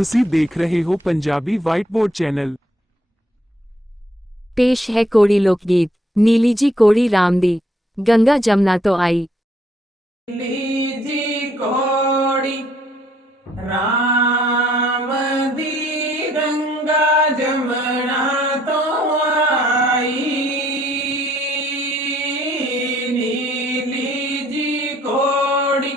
ਤੁਸੀਂ ਦੇਖ ਰਹੇ ਹੋ ਪੰਜਾਬੀ ਵਾਈਟ ਬੋਰਡ ਚੈਨਲ ਪੇਸ਼ ਹੈ ਕੋੜੀ ਲੋਕ ਗੀਤ ਨੀਲੀ ਜੀ ਕੋੜੀ ਰਾਮ ਦੀ ਗੰਗਾ ਜਮਨਾ ਤੋਂ ਆਈ ਲੀਜੀ ਕੋੜੀ ਰਾਮ ਦੀ ਗੰਗਾ ਜਮਨਾ ਤੋਂ ਆਈ ਨੀਲੀ ਜੀ ਕੋੜੀ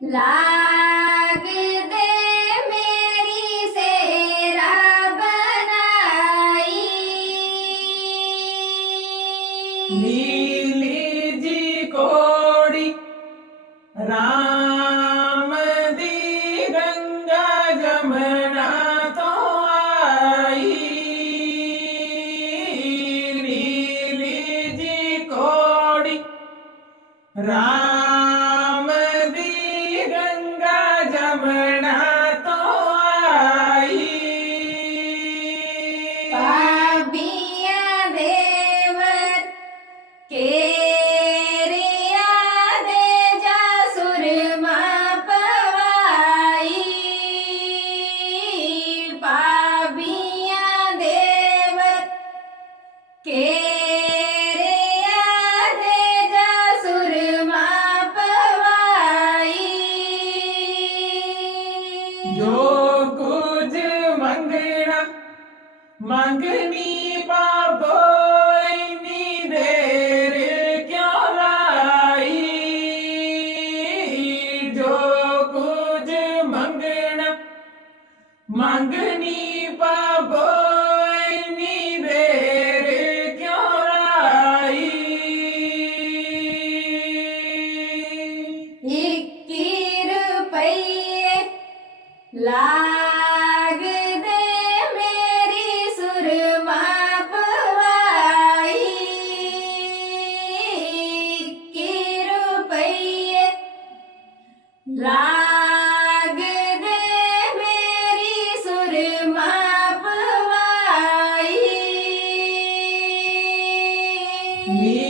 लाग दे मेरी सेरा बनाई। नीली जी कोड़ी राम ਮੰਗਨੀ ਪਾਪੋ Amém.